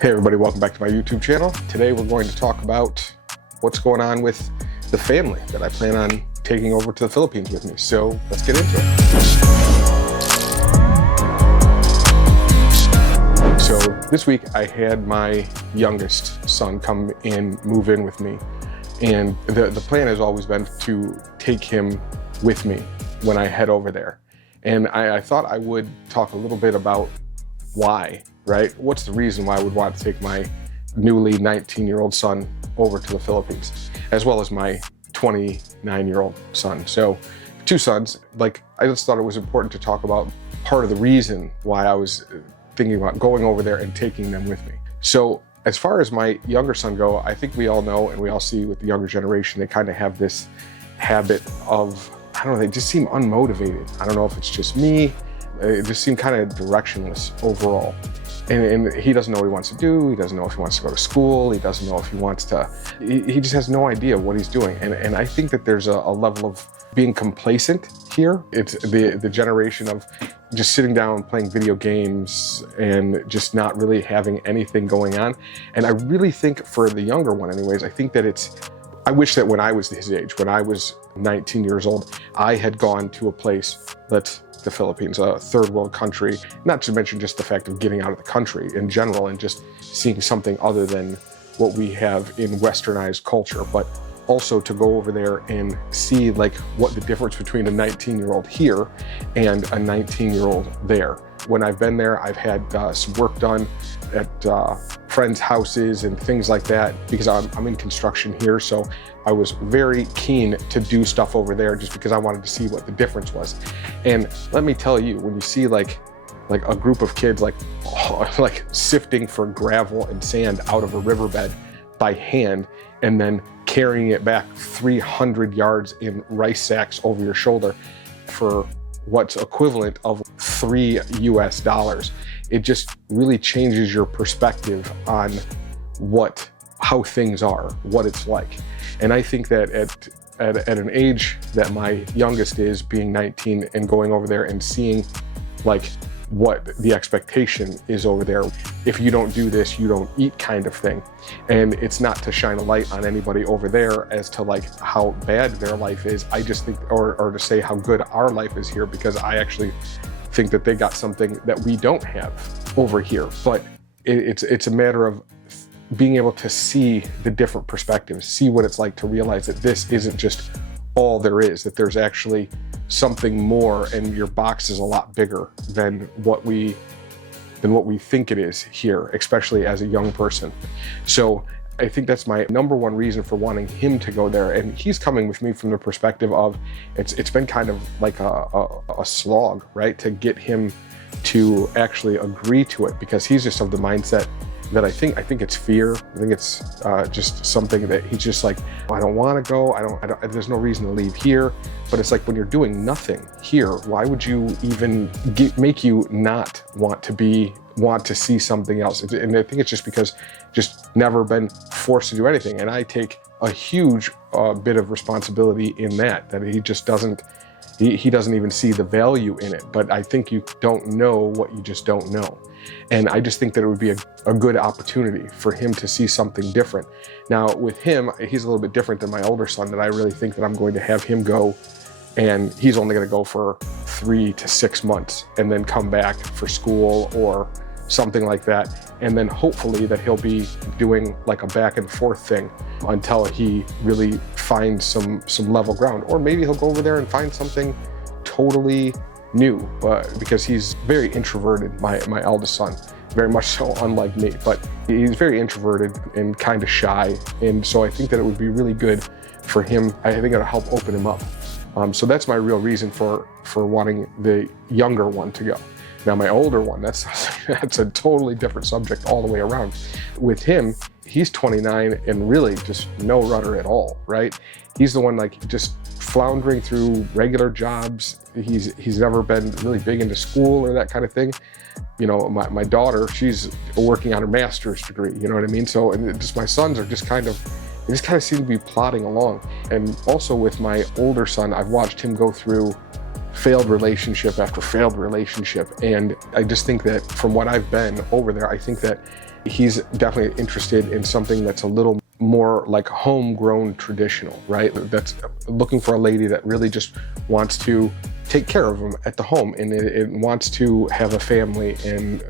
Hey everybody, welcome back to my YouTube channel. Today we're going to talk about what's going on with the family that I plan on taking over to the Philippines with me. So let's get into it. So this week I had my youngest son come and move in with me. And the plan has always been to take him with me when I head over there. And I thought I would talk a little bit about why, right? What's the reason why I would want to take my newly 19-year-old son over to the Philippines, as well as my 29-year-old son. So two sons, I just thought it was important to talk about part of the reason why I was thinking about going over there and taking them with me. So as far as my younger son go, I think we all know and we all see with the younger generation, they kind of have this habit of, I don't know, they just seem unmotivated. I don't know if it's just me. It just seemed kind of directionless overall. And he doesn't know what he wants to do. He doesn't know if he wants to go to school. He doesn't know if he wants to, he just has no idea what he's doing. And I think that there's a level of being complacent here. It's the generation of just sitting down, playing video games, and just not really having anything going on. And I really think for the younger one anyways, I think that I wish that when I was his age, when I was 19 years old, I had gone to a place that's the Philippines, a third world country, not to mention just the fact of getting out of the country in general and just seeing something other than what we have in westernized culture, but also to go over there and see what the difference between a 19-year-old here and a 19-year-old there. When I've been there, I've had some work done at friends' houses and things like that because I'm in construction here. So I was very keen to do stuff over there just because I wanted to see what the difference was. And let me tell you, when you see like a group of kids sifting for gravel and sand out of a riverbed by hand and then carrying it back 300 yards in rice sacks over your shoulder for what's equivalent of $3 US. It just really changes your perspective on how things are, what it's like. And I think that at an age that my youngest is, being 19 and going over there and seeing what the expectation is over there, if you don't do this, you don't eat kind of thing. And it's not to shine a light on anybody over there as to how bad their life is. I just think, or to say how good our life is here, because I actually think that they got something that we don't have over here. But it's a matter of being able to see the different perspectives, see what it's like to realize that this isn't just all there is, that there's actually something more, and your box is a lot bigger than what we think it is here, especially as a young person. So I think that's my number one reason for wanting him to go there. And he's coming with me from the perspective of it's been kind of like a slog, right, to get him to actually agree to it, because he's just of the mindset that I think it's fear. I think it's just something that he's just I don't want to go. I don't, there's no reason to leave here. But it's when you're doing nothing here, why would you even make you not want to see something else? And I think it's just because just never been forced to do anything. And I take a huge bit of responsibility in that he just doesn't, he doesn't even see the value in it. But I think you don't know what you just don't know. And I just think that it would be a good opportunity for him to see something different. Now with him, he's a little bit different than my older son, that I really think that I'm going to have him go, and he's only going to go for 3 to 6 months and then come back for school or something like that. And then hopefully that he'll be doing a back and forth thing until he really finds some level ground. Or maybe he'll go over there and find something totally new, because he's very introverted, my eldest son, very much so unlike me, but he's very introverted and kind of shy. And so I think that it would be really good for him. I think it'll help open him up. So that's my real reason for wanting the younger one to go. Now my older one, that's a totally different subject all the way around. With him, he's 29 and really just no rudder at all, right? He's the one just floundering through regular jobs. He's never been really big into school or that kind of thing. You know, my daughter, she's working on her master's degree, you know what I mean? So, and just my sons are they just kind of seem to be plodding along. And also with my older son, I've watched him go through failed relationship after failed relationship. And I just think that from what I've been over there, I think that he's definitely interested in something that's a little more like homegrown traditional, right? That's looking for a lady that really just wants to take care of him at the home, and it wants to have a family and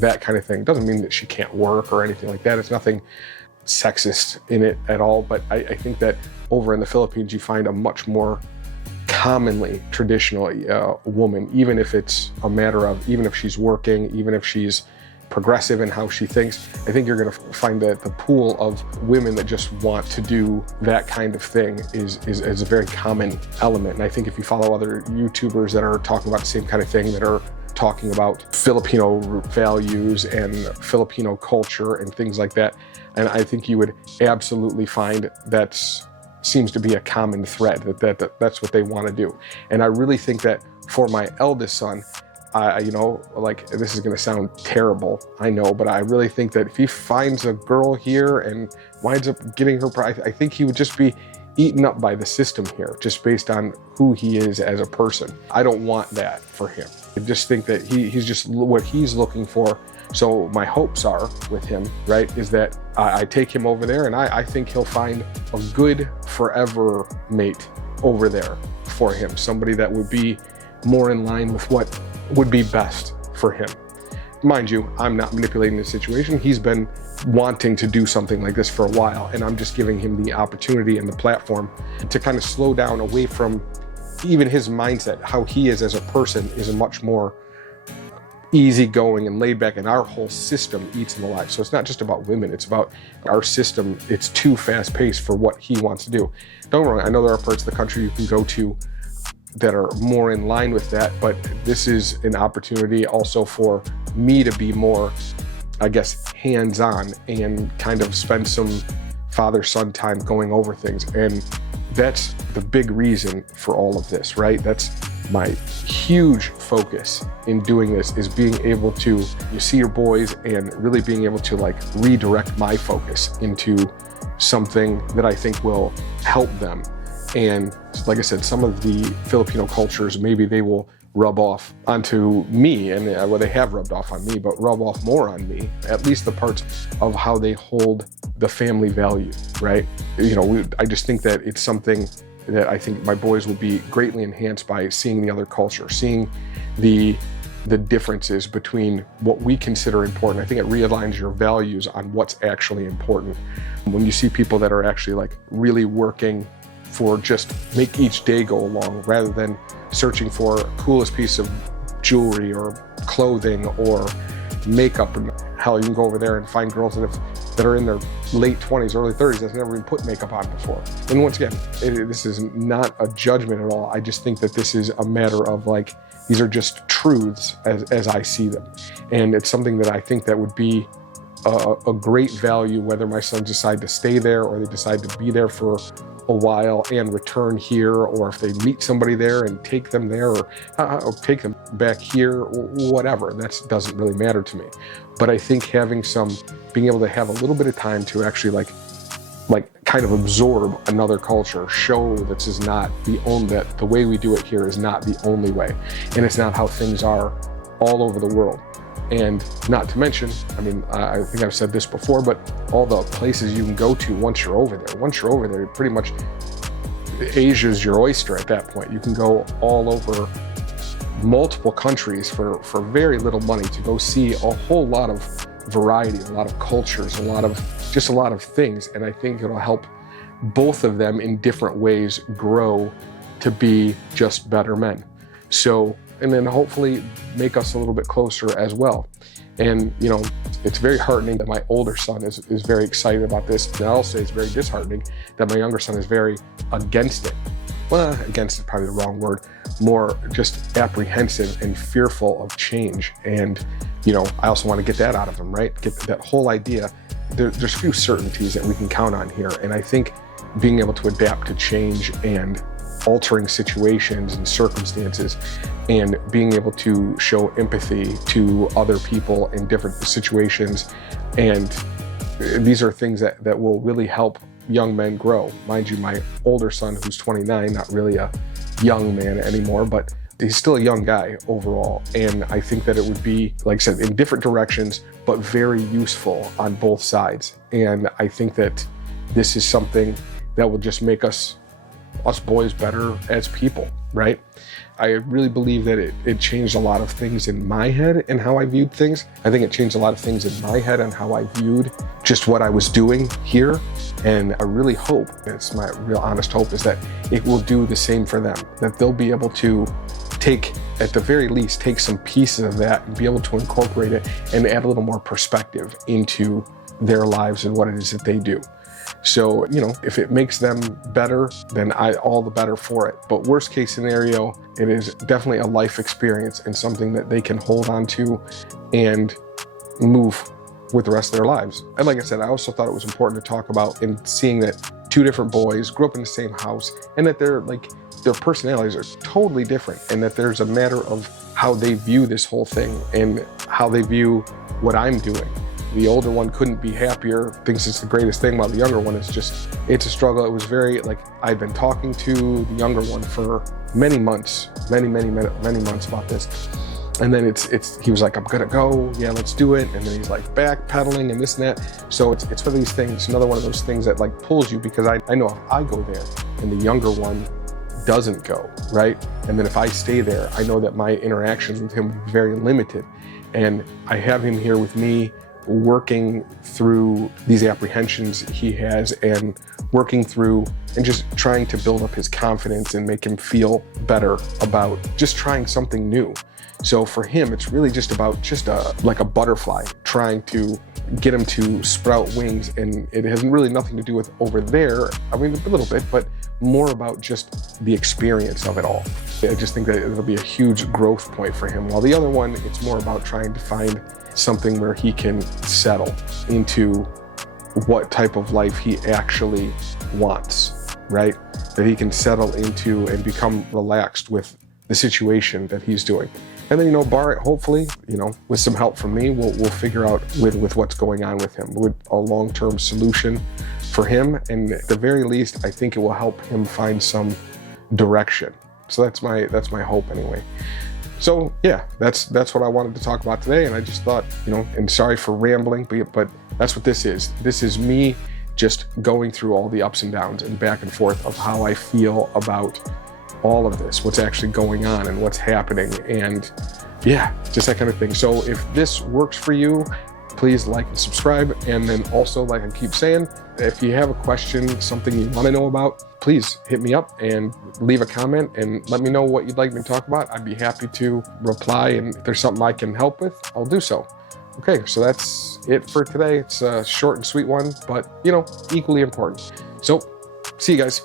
that kind of thing. Doesn't mean that she can't work or anything like that. It's nothing sexist in it at all, but I think that over in the Philippines, you find a much more commonly traditional woman, even if it's a matter of, even if she's working, even if she's progressive in how she thinks. I think you're going to find that the pool of women that just want to do that kind of thing is a very common element. And I think if you follow other YouTubers that are talking about the same kind of thing, that are talking about Filipino values and Filipino culture and things like that, and I think you would absolutely find that's seems to be a common thread, that's what they want to do. And I really think that for my eldest son, like, this is going to sound terrible, I know, but I really think that if he finds a girl here and winds up getting her, I think he would just be eaten up by the system here, just based on who he is as a person. I don't want that for him. I just think that he's just what he's looking for. So my hopes are with him, right, is that I take him over there, and I think he'll find a good forever mate over there for him. Somebody that would be more in line with what would be best for him. Mind you, I'm not manipulating the situation. He's been wanting to do something like this for a while, and I'm just giving him the opportunity and the platform to kind of slow down away from even his mindset. How he is as a person is a much more easygoing and laid back, and our whole system eats him alive. So it's not just about women, it's about our system. It's too fast paced for what he wants to do. Don't get me wrong, I know there are parts of the country you can go to that are more in line with that, but this is an opportunity also for me to be more, I guess, hands-on and kind of spend some father-son time going over things. And that's the big reason for all of this, right? That's my huge focus in doing this, is being able to see your boys and really being able to like redirect my focus into something that I think will help them. And like I said, some of the Filipino cultures, maybe they will rub off onto me, and well, they have rubbed off on me, but rub off more on me, at least the parts of how they hold the family value, right? You know, I just think that it's something that I think my boys will be greatly enhanced by seeing the other culture, seeing the differences between what we consider important. I think it realigns your values on what's actually important. When you see people that are actually like really working for just make each day go along, rather than searching for coolest piece of jewelry or clothing or makeup. And hell, you can go over there and find girls that are in their late 20s, early 30s that's never even put makeup on before. And once again, this is not a judgment at all. I just think that this is a matter of like, these are just truths as I see them. And it's something that I think that would be a great value, whether my sons decide to stay there or they decide to be there for a while and return here, or if they meet somebody there and take them there, or take them back here, whatever. That doesn't really matter to me. But I think being able to have a little bit of time to actually like kind of absorb another culture, show that this is not that the way we do it here is not the only way, and it's not how things are all over the world. And not to mention, I mean, I think I've said this before, but all the places you can go to once you're over there, pretty much Asia's your oyster at that point. You can go all over multiple countries for very little money to go see a whole lot of variety, a lot of cultures, a lot of things. And I think it'll help both of them in different ways grow to be just better men. So, and then hopefully make us a little bit closer as well. And, you know, it's very heartening that my older son is very excited about this. And I'll say it's very disheartening that my younger son is very against it. Well, against is probably the wrong word, more just apprehensive and fearful of change. And, you know, I also want to get that out of him, right? Get that whole idea. There's few certainties that we can count on here. And I think being able to adapt to change and altering situations and circumstances, and being able to show empathy to other people in different situations. And these are things that will really help young men grow. Mind you, my older son, who's 29, not really a young man anymore, but he's still a young guy overall. And I think that it would be, like I said, in different directions, but very useful on both sides. And I think that this is something that will just make us boys better as people, right? I really believe that it changed a lot of things in my head and how I viewed things. I think it changed a lot of things in my head and how I viewed just what I was doing here. And I really hope, it's my real honest hope, is that it will do the same for them, that they'll be able to take, at the very least, take some pieces of that and be able to incorporate it and add a little more perspective into their lives and what it is that they do. So, if it makes them better, then all the better for it. But worst case scenario, it is definitely a life experience and something that they can hold on to and move with the rest of their lives. And like I said, I also thought it was important to talk about in seeing that two different boys grew up in the same house and that their personalities are totally different, and that there's a matter of how they view this whole thing and how they view what I'm doing. The older one couldn't be happier, thinks it's the greatest thing, while the younger one is it's a struggle. It was very, I'd been talking to the younger one for many months about this. And then he was like, I'm gonna go, yeah, let's do it. And then he's like backpedaling and this and that. So it's one of these things, it's another one of those things that pulls you, because I know if I go there and the younger one doesn't go, right? And then if I stay there, I know that my interactions with him will be very limited. And I have him here with me, working through these apprehensions he has and working through and just trying to build up his confidence and make him feel better about just trying something new. So for him, it's really just about like a butterfly, trying to get him to sprout wings. And it has really nothing to do with over there. I mean, a little bit, but more about just the experience of it all. I just think that it'll be a huge growth point for him. While the other one, it's more about trying to find something where he can settle into what type of life he actually wants, right? That he can settle into and become relaxed with the situation that he's doing. And then, hopefully, with some help from me, we'll figure out with what's going on with him, with a long-term solution for him. And at the very least, I think it will help him find some direction. So that's my hope anyway. So yeah, that's what I wanted to talk about today. And I just thought, and sorry for rambling, but that's what this is. This is me just going through all the ups and downs and back and forth of how I feel about all of this, what's actually going on and what's happening, and yeah, just that kind of thing. So if this works for you, please like and subscribe. And then also, like I keep saying, if you have a question, something you want to know about, please hit me up and leave a comment and let me know what you'd like me to talk about. I'd be happy to reply, and if there's something I can help with, I'll do so. Okay, so that's it for today. It's a short and sweet one, but equally important. So see you guys.